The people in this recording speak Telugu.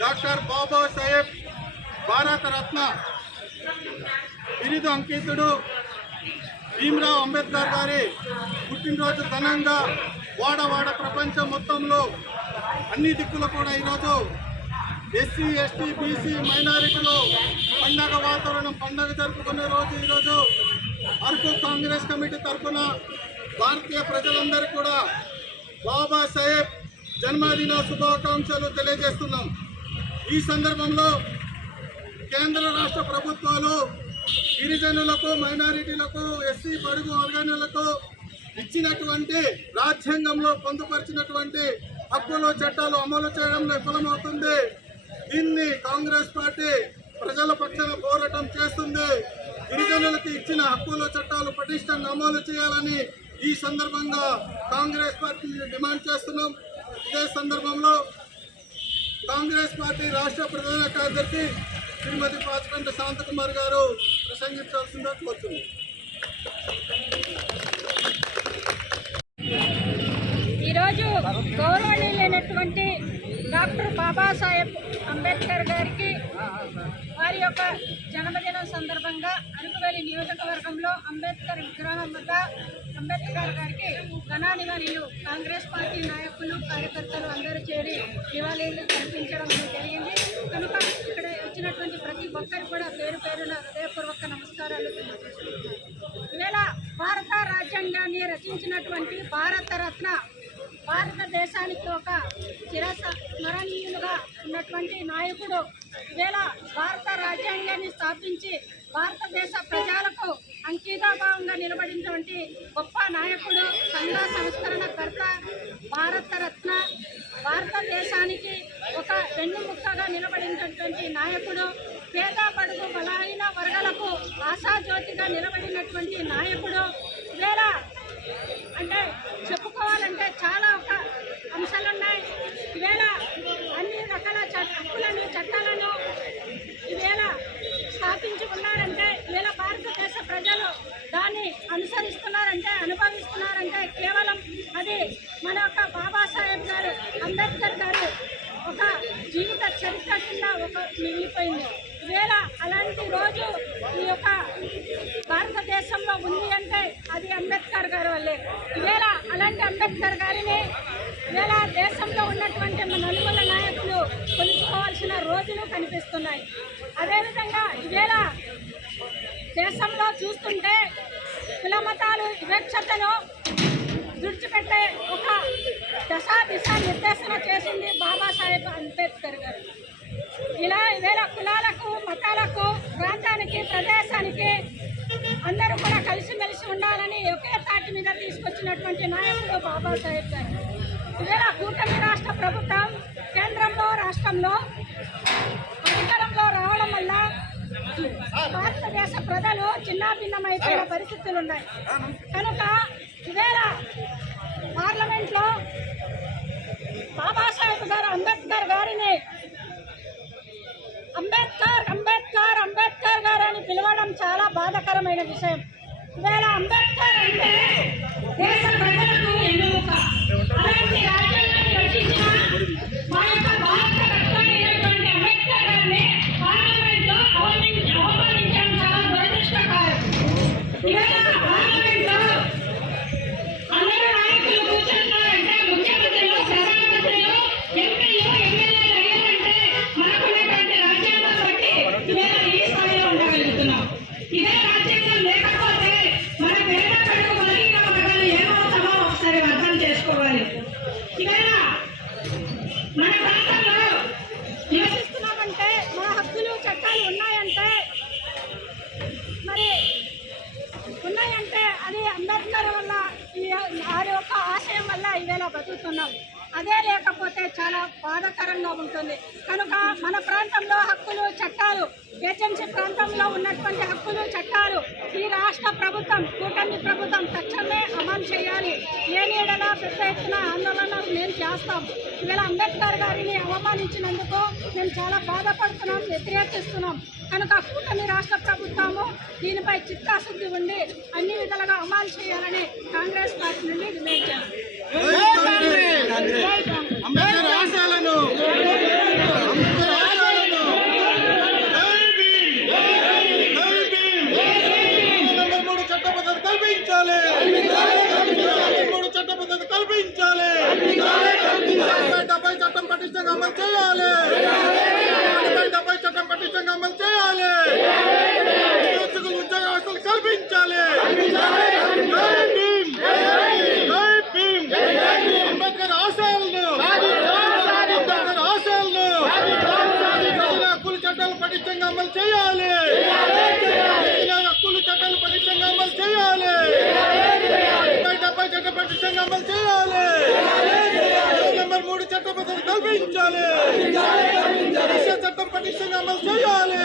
డాక్టర్ బాబాసాహెబ్ సాహెబ్ భారతరత్న బిరుదు అంకితుడు భీమరావు అంబేద్కర్ గారి పుట్టినరోజు ఘనంగా వాడవాడ ప్రపంచం మొత్తంలో అన్ని దిక్కులు కూడా ఈరోజు ఎస్సీ ఎస్టీ బీసీ మైనారిటీలు పండగ వాతావరణం పండగ జరుపుకునే రోజు ఈరోజు అరకు కాంగ్రెస్ కమిటీ తరఫున భారతీయ ప్రజలందరూ కూడా బాబాసాహెబ్ జన్మదిన శుభాకాంక్షలు తెలియజేస్తున్నాం. ఈ సందర్భంలో కేంద్ర రాష్ట్ర ప్రభుత్వాలు గిరిజనులకు మైనారిటీలకు ఎస్సీ బడుగు వర్గాలకు ఇచ్చినటువంటి రాజ్యాంగంలో పొందుపరిచినటువంటి హక్కులు చట్టాలు అమలు చేయడం విఫలమవుతుంది. దీన్ని కాంగ్రెస్ పార్టీ ప్రజల పక్షాన పోరాటం చేస్తుంది. గిరిజనులకు ఇచ్చిన హక్కులు చట్టాలు పటిష్టంగా అమలు చేయాలని ఈ సందర్భంగా కాంగ్రెస్ పార్టీ డిమాండ్ చేస్తున్నాం. ఇదే సందర్భంలో కాంగ్రెస్ పార్టీ రాష్ట్ర ప్రధాన కార్యదర్శి శ్రీమతి పాచకంట శాంతకుమార్ గారు ప్రసంగించాల్సిందిగా కోరుతుంది ఈరోజు గౌరవనీయులైనటువంటి డాక్టర్ బాబాసాహెబ్ అంబేద్కర్ గారికి వారి యొక్క జన్మదినం సందర్భంగా అరకువేలి నియోజకవర్గంలో అంబేద్కర్ విగ్రహం వద్ద అంబేద్కర్ గారికి ఘనానివాళీలు కాంగ్రెస్ పార్టీ నాయకులు కార్యకర్తలు అందరూ చేరి నివాళులు అర్పించడం జరిగింది. కనుక ఇక్కడ వచ్చినటువంటి ప్రతి ఒక్కరికి కూడా పేరు పేరున హృదయపూర్వక నమస్కారాలు తెలియజేస్తున్నాను ఈవేళ భారత రాజ్యాంగాన్ని రచించినటువంటి భారతరత్న భారతదేశానికి ఒక చిరస స్మరణీయులుగా ఉన్నటువంటి నాయకుడు ఈవేళ భారత రాజ్యాంగాన్ని స్థాపించి భారతదేశ ప్రజలకు అంకితాభావంగా నిలబడినటువంటి గొప్ప నాయకుడు సంఘ సంస్కరణకర్త భారతరత్న భారతదేశానికి ఒక వెన్నుముక్కగా నిలబడినటువంటి నాయకుడు పేద పడుగు బలహీన వర్గాలకు ఆశాజ్యోతిగా నిలబడినటువంటి నాయకుడు. ఈవేళ అంటే చెప్పుకోవాలంటే చాలా ఒక అంశాలు ఉన్నాయి అన్ని రకాల చట్ట హక్కులను చట్టాలను ఈవేళ స్థాపించి ఉన్నారంటే ఈవేళ భారతదేశ ప్రజలు దాన్ని అనుసరిస్తున్నారంటే అనుభవిస్తున్నారంటే కేవలం అది మన యొక్క బాబాసాహెబ్ గారు అంబేద్కర్ గారు ఒక జీవిత ఒక మిగిలిపోయింది. వేళ అలాంటి రోజు ఈ యొక్క భారతదేశంలో ఉంది అంటే అది అంబేద్కర్ గారి వల్లే. ఈవేళ అలాంటి అంబేద్కర్ గారిని ఈవేళ దేశంలో ఉన్నటువంటి మన నలుమల నాయకులు కొలుసుకోవాల్సిన రోజులు కనిపిస్తున్నాయి. అదేవిధంగా ఈవేళ దేశంలో చూస్తుంటే కుల మతాలు వివక్షతను విడిచిపెట్టే ఒక దశా దిశ నిర్దేశన చేసింది బాబాసాహెబ్ అంబేద్కర్ గారు. ఇలా వేల కులాలకు మతాలకు ప్రాంతానికి ప్రదేశానికి అందరూ కూడా కలిసిమెలిసి ఉండాలని ఒకే తాటి మీద తీసుకొచ్చినటువంటి నాయకుడు బాబాసాహెబ్ గారు. ఇవేళ కూటమి రాష్ట్ర ప్రభుత్వం కేంద్రంలో రాష్ట్రంలో అధికారంలో రావడం వల్ల భారతదేశ ప్రజలు చిన్నాభిన్నమైపోయిన పరిస్థితులు ఉన్నాయి కనుక చేస్తున్నాం. అదే లేకపోతే చాలా బాధాకరంగా ఉంటుంది. కనుక మన ప్రాంతంలో హక్కులు చట్టాలు ఏజెన్సీ ప్రాంతంలో ఉన్నటువంటి హక్కులు చట్టాలు ఈ రాష్ట్ర ప్రభుత్వం కూటమి ప్రభుత్వం తక్షణమే అమలు చేయాలి. ఏ నీడలా పెద్ద ఎత్తున ఆందోళనలు మేము చేస్తాం. ఇవాళ అంబేద్కర్ గారిని అవమానించినందుకు మేము చాలా బాధపడుతున్నాం వ్యతిరేకిస్తున్నాం. కనుక కూటమి రాష్ట్ర ప్రభుత్వము దీనిపై చిత్తాశుద్ధి ఉండి అన్ని విధాలుగా అమలు చేయాలని కాంగ్రెస్ పార్టీ నుండి డిమాండ్ చేస్తాం అంబేద్కర్ ఆశాలను మూడు చట్ట పద్ధతి కల్పించాలి. మూడు చట్ట పద్ధతి కల్పించాలి డెబ్బై చట్టం పటిష్టంగా అమలు చేయాలి డెబ్బై చట్టం పటిష్టంగా అమలు చేయాలి ఖచ్చితంగా అమలు చేయాలి. నెంబర్ మూడు చట్టం కల్పించాలి. చట్టం పటిష్టంగా అమలు చేయాలి.